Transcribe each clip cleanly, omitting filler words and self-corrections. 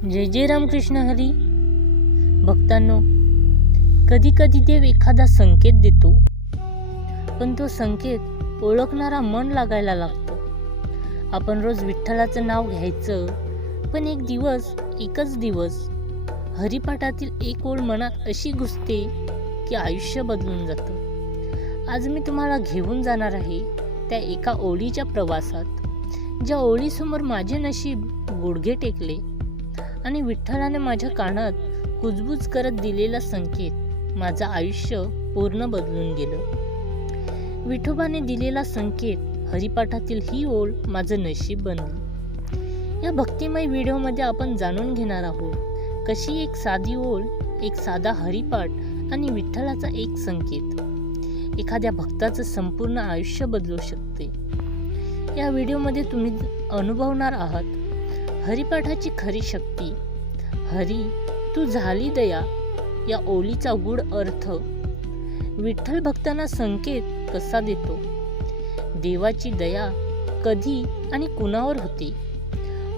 जय जय रामकृष्ण हरी. भक्तांनो, कधी कधी देव एखादा संकेत देतो, पण तो संकेत ओळखणारा मन लागायला लागतो. आपण रोज विठ्ठलाचं नाव घ्यायचं, पण एकच दिवस हरिपाठातील एक ओळ मनात अशी घुसते की आयुष्य बदलून जातं. आज मी तुम्हाला घेऊन जाणार आहे त्या एका ओळीच्या प्रवासात, ज्या ओळीसमोर माझे नशीब गुडघे टेकले आणि विठ्ठलाने माझ्या कानात कुजबुज करत दिलेला संकेत माझं आयुष्य पूर्ण बदलून गेलं. विठोबाने दिलेला संकेत हरिपाठातील ही ओळ माझं नशीब बनली. या भक्तिमय व्हिडिओमध्ये आपण जाणून घेणार आहोत कशी एक साधी ओळ, एक साधा हरिपाठ आणि विठ्ठलाचा एक संकेत एखाद्या भक्ताचं संपूर्ण आयुष्य बदलू शकते. या व्हिडिओमध्ये तुम्ही अनुभवणार आहात हरिपाठाची खरी शक्ती. हरी तू झाली दया या ओळीचा गूढ अर्थ. विठ्ठल भक्तांना संकेत कसा देतो, देवाची दया कधी आणि कुणावर होते,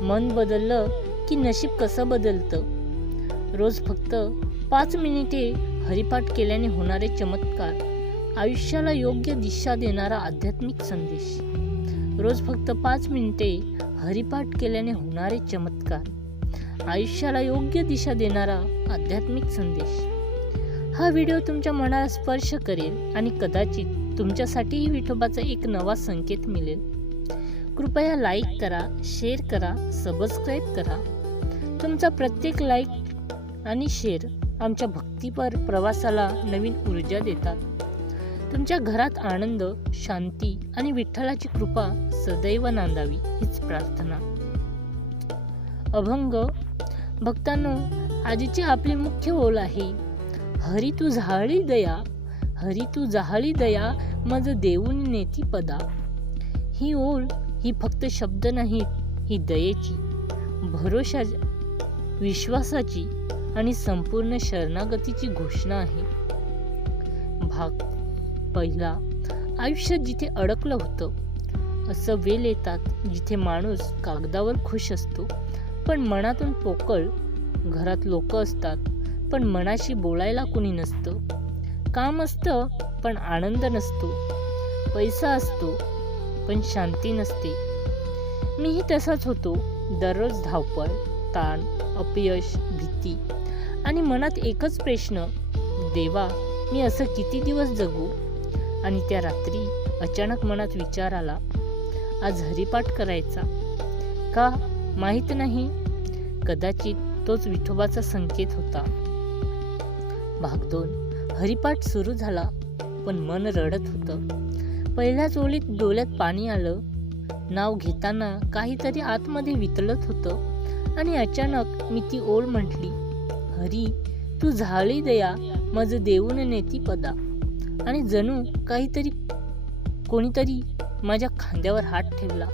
मन बदललं की नशीब कसं बदलतं. रोज फक्त 5 मिनिटे हरिपाठ केल्याने होणारे चमत्कार, आयुष्याला योग्य दिशा देणारा आध्यात्मिक संदेश. रोज फक्त 5 मिनिटे हरिपाठ केल्याने होणारे चमत्कार, आयुष्याला योग्य दिशा देणारा आध्यात्मिक संदेश. हा व्हिडिओ तुमच्या मनाला स्पर्श करेल आणि कदाचित तुमच्यासाठीही विठोबाचा एक नवा संकेत मिळेल. कृपया लाईक करा, शेअर करा, सबस्क्राईब करा. तुमचा प्रत्येक लाईक आणि शेअर आमच्या भक्तीपर प्रवासाला नवीन ऊर्जा देतात. तुमच्या घरात आनंद, शांती आणि विठ्ठलाची कृपा सदैव नांदावी हीच प्रार्थना. अभंग. भक्तांनो, आजची आपली मुख्य ओळ आहे हरी तू झाली दया, हरी तू झाली दया मज देऊन नेती पदा. ही ओळ ही फक्त शब्द नाहीत, ही दयेची, भरोशाची, विश्वासाची आणि संपूर्ण शरणागतीची घोषणा आहे. भाग पहिला. आयुष्यात जिथे अडकलं होतं. असं वेळ येतात जिथे माणूस कागदावर खुश असतो पण मनातून पोकळ. घरात लोक असतात पण मनाशी बोलायला कुणी नसतं. काम असतं पण आनंद नसतो. पैसा असतो पण शांती नसते. मीही तसाच होतो. दररोज धावपळ, ताण, अपयश, भीती आणि मनात एकच प्रश्न, देवा मी असं किती दिवस जगू. आणि त्या रात्री अचानक मनात विचार आला, आज हरिपाठ करायचा का माहीत नाही. कदाचित तोच विठोबाचा संकेत होता. भाग 2. हरिपाठ सुरू झाला पण मन रडत होतं. पहिल्याच ओळीत डोळ्यात पाणी आलं. नाव घेताना काहीतरी आतमध्ये वितळत होतं आणि अचानक मी ती ओळ म्हटली, हरी तू झाली दया मज देऊन नेती पदा. आणि जणू कोणीतरी माझ्या खांद्यावर हात ठेवला.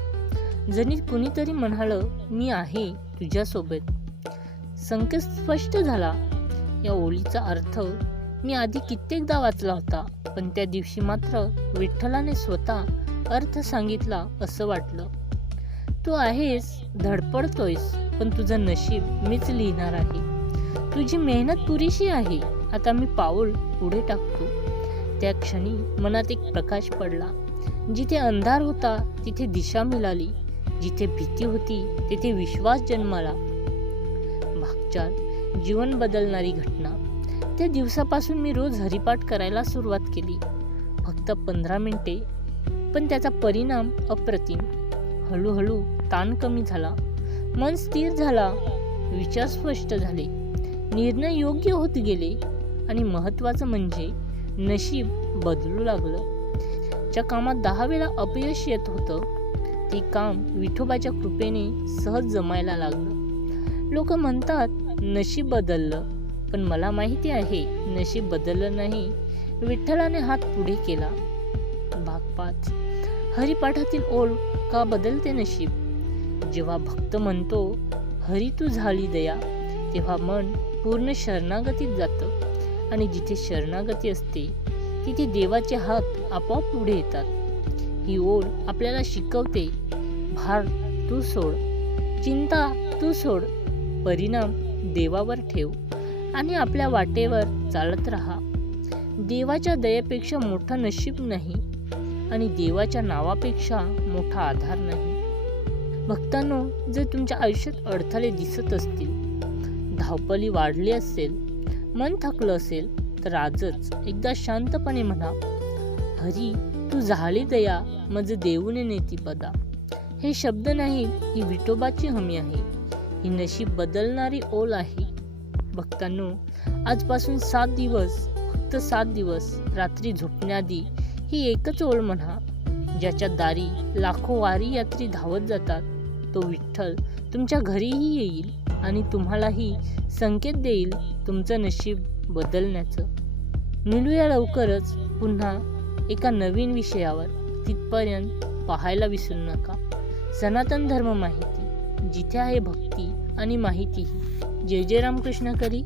जणू कुणीतरी म्हणालं, मी आहे तुझ्यासोबत. संकेत स्पष्ट झाला. या ओळीचा अर्थ मी आधी कित्येकदा वाचला होता, पण त्या दिवशी मात्र विठ्ठलाने स्वतः अर्थ सांगितला असं वाटलं. तू आहेस, धडपडतोयस, पण तुझं नशीब मीच लिहिणार आहे. तुझी मेहनत पुरेशी आहे, आता मी पाऊल पुढे टाकतो. त्या क्षणी मनात एक प्रकाश पडला. जिथे अंधार होता तिथे दिशा मिळाली. जिथे भीती होती तिथे विश्वास जन्माला. भाग 4. जीवन बदलणारी घटना. त्या दिवसापासून मी रोज हरिपाठ करायला सुरुवात केली. फक्त 15 मिनिटे, पण त्याचा परिणाम अप्रतिम. हळूहळू ताण कमी झाला, मन स्थिर झाला, विचार स्पष्ट झाले, निर्णय योग्य होत गेले आणि महत्त्वाचं म्हणजे नशीब बदलू लागलं. ज्या कामात 10 वेळा अपयश येत होतं, ते काम विठोबाच्या कृपेने सहज जमायला लागलं. लोक म्हणतात नशीब बदललं, पण मला माहिती आहे नशीब बदललं नाही, विठ्ठलाने हात पुढे केला. भाग 5. हरिपाठातील ओळ का बदलते नशीब. जेव्हा भक्त म्हणतो हरी तू झाली दया, तेव्हा मन पूर्ण शरणागतीत जातं. आणि जिथे शरणागती असते तिथे देवाचे हात आपोआप पुढे येतात. ही ओळ आपल्याला शिकवते, भार तू सोड, चिंता तू सोड, परिणाम देवावर ठेव आणि आपल्या वाटेवर चालत राहा. देवाच्या दयेपेक्षा मोठं नशीब नाही आणि देवाच्या नावापेक्षा मोठा आधार नाही. भक्तांनो, जर तुमच्या आयुष्यात अडथळे दिसत असतील, धावपळी वाढली असेल, मन थकलं असेल, तर आजच एकदा शांतपणे म्हणा, हरी तू झाली दया मज देऊने नेती पदा. हे शब्द नाही, ही विठोबाची हमी आहे, ही नशीब बदलणारी ओल आहे. भक्तांनो, आजपासून 7 दिवस, फक्त 7 दिवस रात्री झोपण्याआधी ही एकच ओळ म्हणा. ज्याच्या दारी लाखो वारी यात्री धावत जातात, तो विठ्ठल तुमच्या घरीही येईल आणि तुम्हालाही संकेत देईल तुमचं नशीब बदलण्याचं. मिळूया लवकरच पुन्हा एका नवीन विषयावर. तिथपर्यंत पाहायला विसरू नका सनातन धर्म माहिती, जिथे आहे भक्ती आणि माहितीही. जय जय रामकृष्ण करी.